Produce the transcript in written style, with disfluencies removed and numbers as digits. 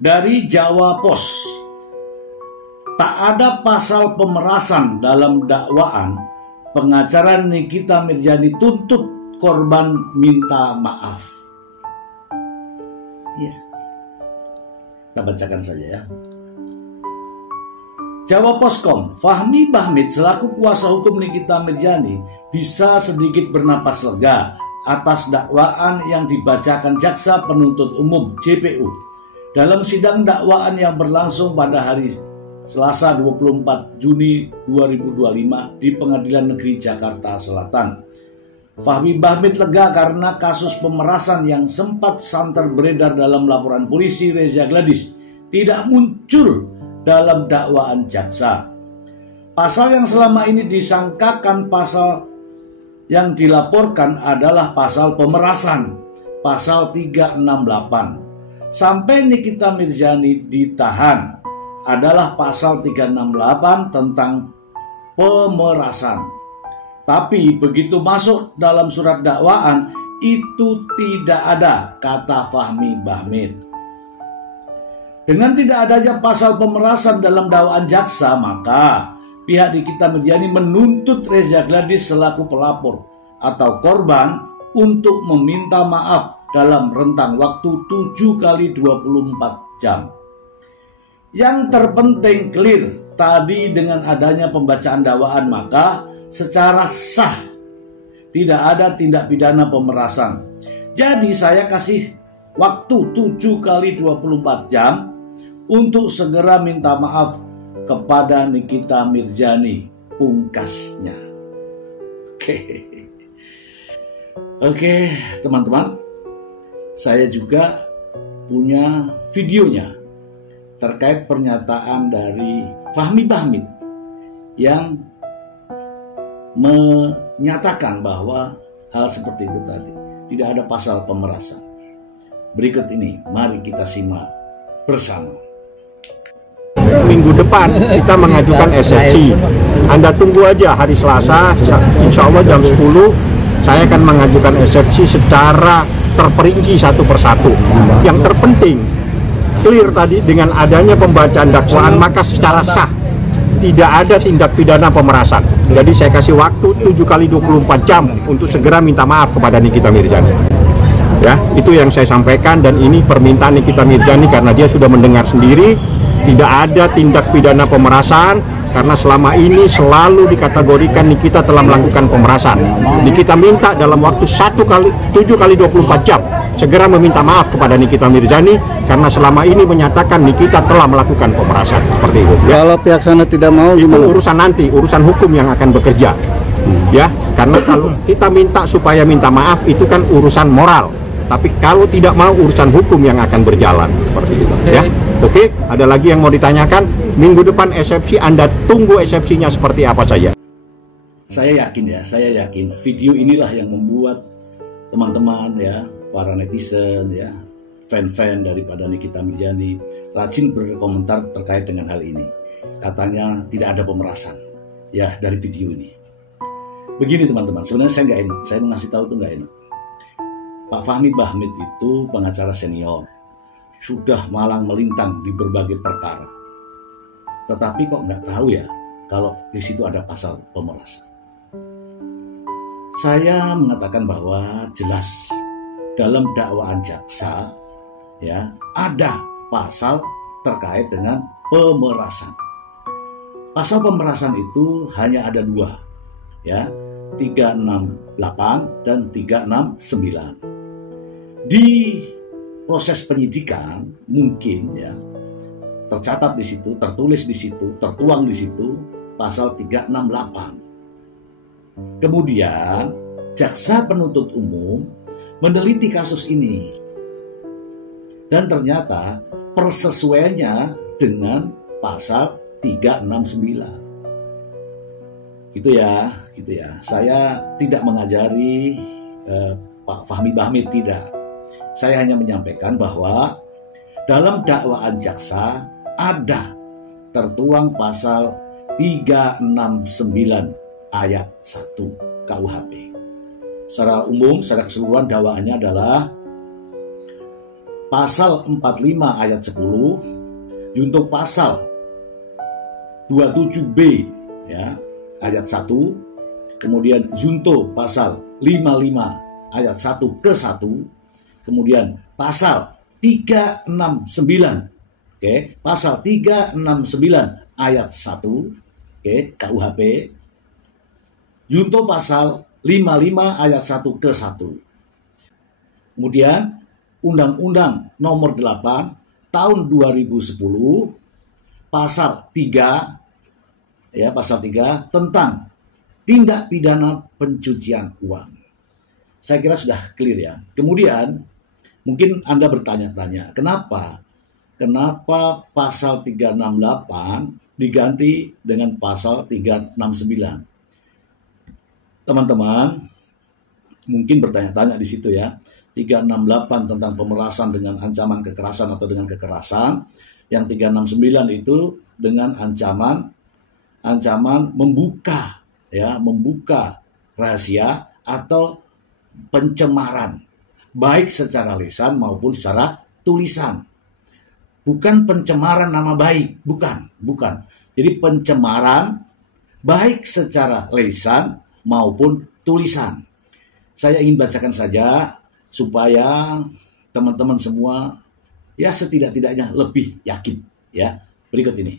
Dari Jawa Pos, tak ada pasal pemerasan dalam dakwaan. Pengacara Nikita Mirzani tuntut korban minta maaf. Ya, kita bacakan saja ya. Jawa Poscom, Fahmi Bahmid selaku kuasa hukum Nikita Mirzani bisa sedikit bernapas lega atas dakwaan yang dibacakan Jaksa Penuntut Umum JPU dalam sidang dakwaan yang berlangsung pada hari Selasa 24 Juni 2025 di Pengadilan Negeri Jakarta Selatan. Fahmi Bahmid lega karena kasus pemerasan yang sempat santer beredar dalam laporan polisi Reza Gladys tidak muncul dalam dakwaan jaksa. Pasal yang selama ini disangkakan pasal yang dilaporkan adalah pasal pemerasan, pasal 368. Sampai Nikita Mirzani ditahan adalah pasal 368 tentang pemerasan. Tapi begitu masuk dalam surat dakwaan itu tidak ada kata Fahmi Bahmid. Dengan tidak adanya pasal pemerasan dalam dakwaan jaksa, maka pihak Nikita Mirzani menuntut Reza Gladys selaku pelapor atau korban untuk meminta maaf dalam rentang waktu 7 kali 24 jam. Yang terpenting clear tadi dengan adanya pembacaan dakwaan, maka secara sah tidak ada tindak pidana pemerasan. Jadi saya kasih waktu 7 kali 24 jam untuk segera minta maaf kepada Nikita Mirzani, pungkasnya. Oke, teman-teman, saya juga punya videonya terkait pernyataan dari Fahmi Bahmid yang menyatakan bahwa hal seperti itu tadi tidak ada pasal pemerasan. Berikut ini, mari kita simak bersama. Minggu depan kita mengajukan eksepsi. Anda tunggu aja hari Selasa, insya Allah jam 10 saya akan mengajukan eksepsi secara terperinci satu persatu. Yang terpenting clear tadi dengan adanya pembacaan dakwaan, maka secara sah tidak ada tindak pidana pemerasan. Jadi saya kasih waktu 7 kali 24 jam untuk segera minta maaf kepada Nikita Mirzani. Ya, itu yang saya sampaikan, dan ini permintaan Nikita Mirzani karena dia sudah mendengar sendiri tidak ada tindak pidana pemerasan, karena selama ini selalu dikategorikan Nikita telah melakukan pemerasan. Nikita minta dalam waktu 7 kali 24 jam segera meminta maaf kepada Nikita Mirzani karena selama ini menyatakan Nikita telah melakukan pemerasan. Seperti itu. Ya. Kalau pihak sana tidak mau, itu gimana? urusan nanti, urusan hukum yang akan bekerja. Ya, karena kalau kita minta supaya minta maaf itu kan urusan moral. Tapi kalau tidak mau, urusan hukum yang akan berjalan. Seperti itu. Ya. Oke, ada lagi yang mau ditanyakan? Minggu depan eksepsi, Anda tunggu eksepsinya seperti apa saja. Saya yakin video inilah yang membuat teman-teman ya, para netizen ya, fan-fan daripada Nikita Mirzani rajin berkomentar terkait dengan hal ini. Katanya tidak ada pemerasan ya dari video ini. Begini teman-teman, sebenarnya saya nggak enak, saya mau ngasih tahu itu nggak enak. Pak Fahmi Bahmid itu pengacara senior, sudah malang melintang di berbagai perkara. Tetapi kok nggak tahu ya kalau di situ ada pasal pemerasan. Saya mengatakan bahwa jelas dalam dakwaan jaksa ya ada pasal terkait dengan pemerasan. Pasal pemerasan itu hanya ada 2 ya, 368 dan 369. Di proses penyidikan mungkin ya tercatat di situ, tertulis di situ, tertuang di situ pasal 368. Kemudian jaksa penuntut umum meneliti kasus ini dan ternyata persesuaiannya dengan pasal 369. Gitu ya. Saya tidak mengajari Pak Fahmi Bahmid, tidak. Saya hanya menyampaikan bahwa dalam dakwaan jaksa ada tertuang pasal 369 ayat 1 KUHP. Secara umum, secara keseluruhan dakwaannya adalah pasal 45 ayat 10, junto pasal 27B ya, ayat 1, kemudian junto pasal 55 ayat 1 ke 1, kemudian pasal 369, pasal 369 ayat 1, KUHP, junto pasal 55 ayat 1 ke 1. Kemudian Undang-Undang Nomor 8 Tahun 2010 pasal 3 pasal 3 tentang tindak pidana pencucian uang. Saya kira sudah clear ya. Kemudian mungkin Anda bertanya-tanya, kenapa pasal 368 diganti dengan pasal 369? Teman-teman mungkin bertanya-tanya di situ ya. 368 tentang pemerasan dengan ancaman kekerasan atau dengan kekerasan, yang 369 itu dengan ancaman membuka rahasia atau pencemaran baik secara lisan maupun secara tulisan. Bukan pencemaran nama baik, bukan. Jadi pencemaran baik secara lisan maupun tulisan. Saya ingin bacakan saja supaya teman-teman semua ya setidak-tidaknya lebih yakin ya. Berikut ini.